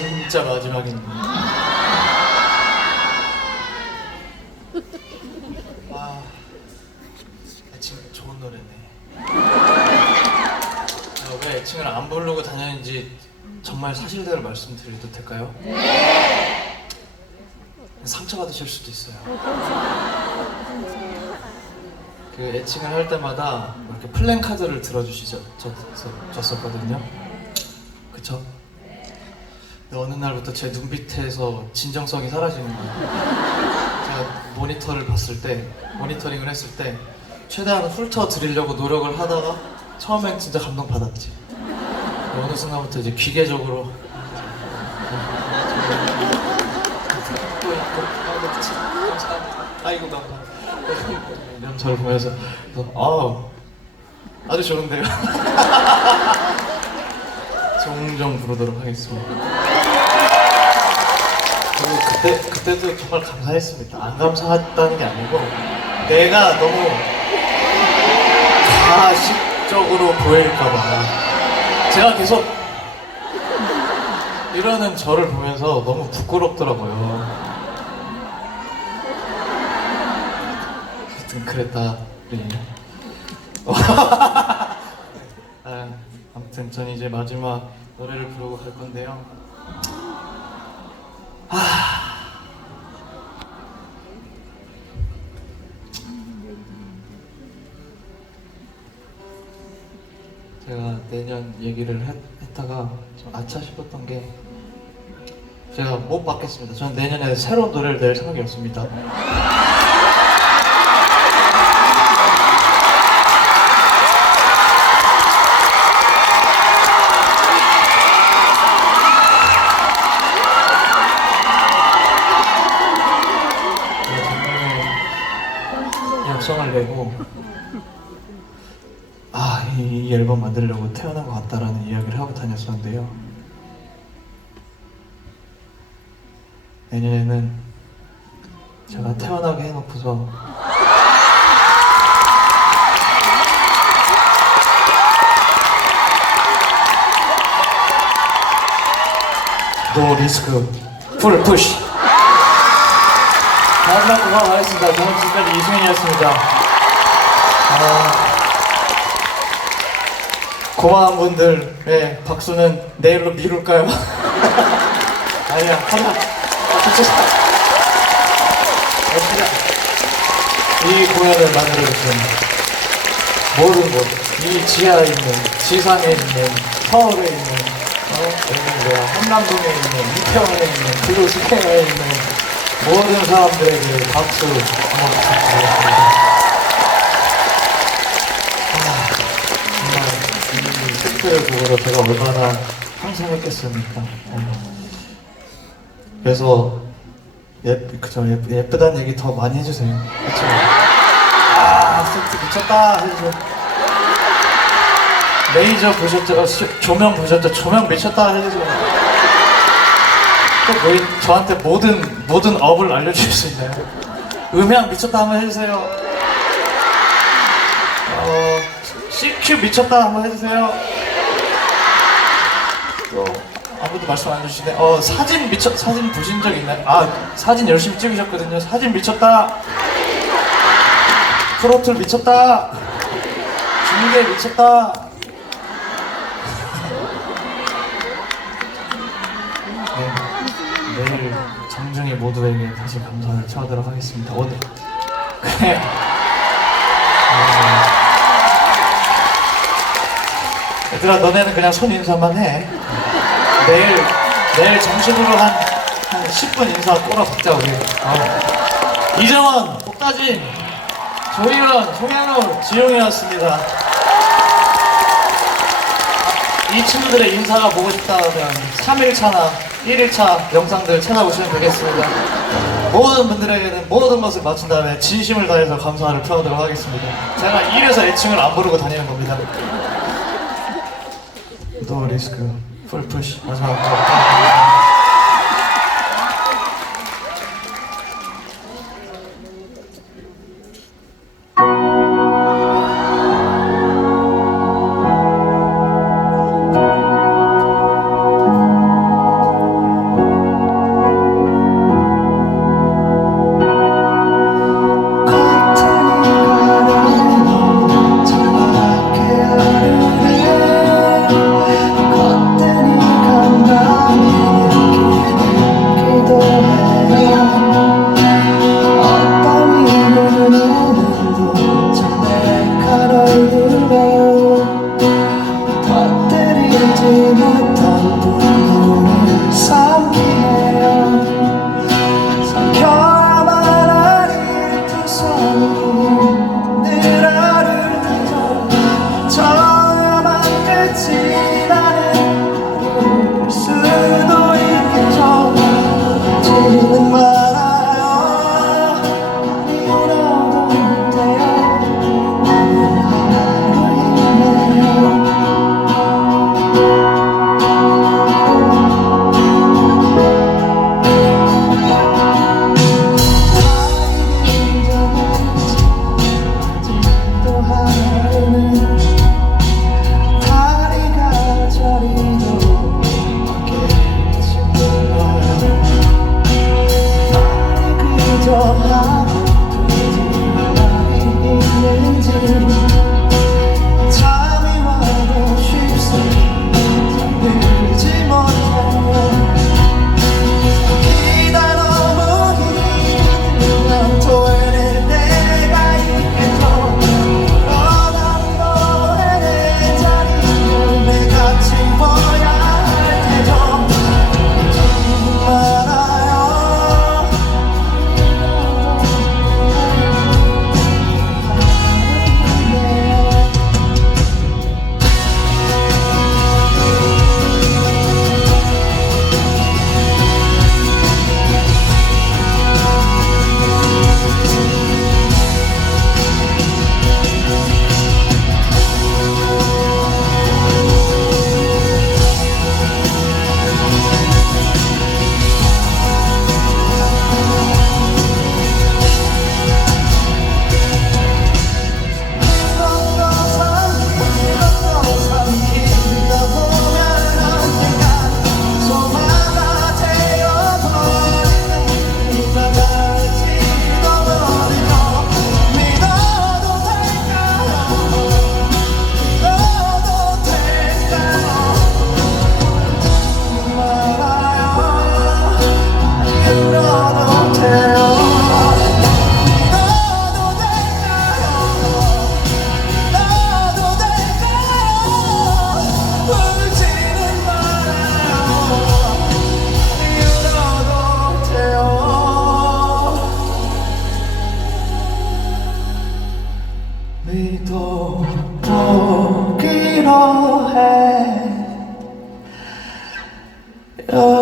진짜 마지막입니다. 아, 애칭 좋은 노래네. 제가 왜 애칭을 안 부르고 다녔는지 정말 사실대로 말씀드려도 될까요? 네. 상처받으실 수도 있어요. 그 애칭을 할 때마다 이렇게 플랜 카드를 들어주시죠. 저, 저, 줬었거든요. 그쵸? 어느 날부터 제 눈빛에서 진정성이 사라지는 거예요. 제가 모니터를 봤을 때, 모니터링을 했을 때, 최대한 훑어 드리려고 노력을 하다가 처음엔 진짜 감동 받았지. 어느 순간부터 이제 기계적으로 아이고 나 이런 저를 보면서 아우 아주 좋은데요. 종종 부르도록 하겠습니다. 그때 그때도 정말 감사했습니다. 안 감사했다는 게 아니고 내가 너무 가식적으로 보일까봐 제가 계속 이러는 저를 보면서 너무 부끄럽더라고요. 하여튼 그랬다. 네. 아, 아무튼 전 이제 마지막 노래를 부르고 갈 건데요. 제가 내년 얘기를 했, 했다가 좀 아차 싶었던 게 제가 못 받겠습니다. 저는 내년에 새로운 노래를 낼 생각이 없습니다. 앨범 만들려고 태어난 것 같다라는 이야기를 하고 다녔었는데요. 내년에는 제가 태어나게 해놓고서 노 리스크 풀 푸시 마지막 곡 가겠습니다. 저는 지금까지 이승현이었습니다. 아, 고마운 분들의 박수는 내일로 미룰까요? 아니야, 하나. 이 공연을 만들어주신 모든 곳, 이 지하에 있는, 지상에 있는, 서울에 있는, 어, 한남동에 있는, 이태원에 있는, 블루스퀘어에 있는 모든 사람들에게 박수 한번 부탁드리겠습니다. 이 팩트를 보고서 제가 얼마나 상상했겠습니까? 어. 그래서 예, 그죠 예, 예쁘다는 얘기 더 많이 해주세요. 그렇죠? 아, 세트 미쳤다 해주세요. 레이저 보셨죠? 조명 보셨죠? 조명 미쳤다 해주세요. 저한테 모든 모든 업을 알려주실 수 있나요? 음향 미쳤다 한번 해주세요. 어, CQ 미쳤다 한번 해주세요. 또 아무도 말씀 안 해주시네. 어 사진 미쳤 사진 보신 적 있나요? 아 사진 열심히 찍으셨거든요. 사진 미쳤다. 프로틀 미쳤다. 중계 미쳤다. 네, 내일 정중히 모두에게 다시 감사를 표하도록 하겠습니다. 오늘 그래. 어, 얘들아 너네는 그냥 손 인사만 해. 내일 내일 점심으로 한, 한 10분 인사 꼬라박자 우리. 어. 이정원, 복다진, 조희원, 송현우, 지용이었습니다. 이 친구들의 인사가 보고 싶다면 3일차나 1일차 영상들 찾아보시면 되겠습니다. 모든 분들에게는 모든 것을 마친 다음에 진심을 다해서 감사를 표하도록 하겠습니다. 제가 이래서 애칭을 안 부르고 다니는 겁니다. 노 리스크 풀 푸시 마지막 곡. Oh.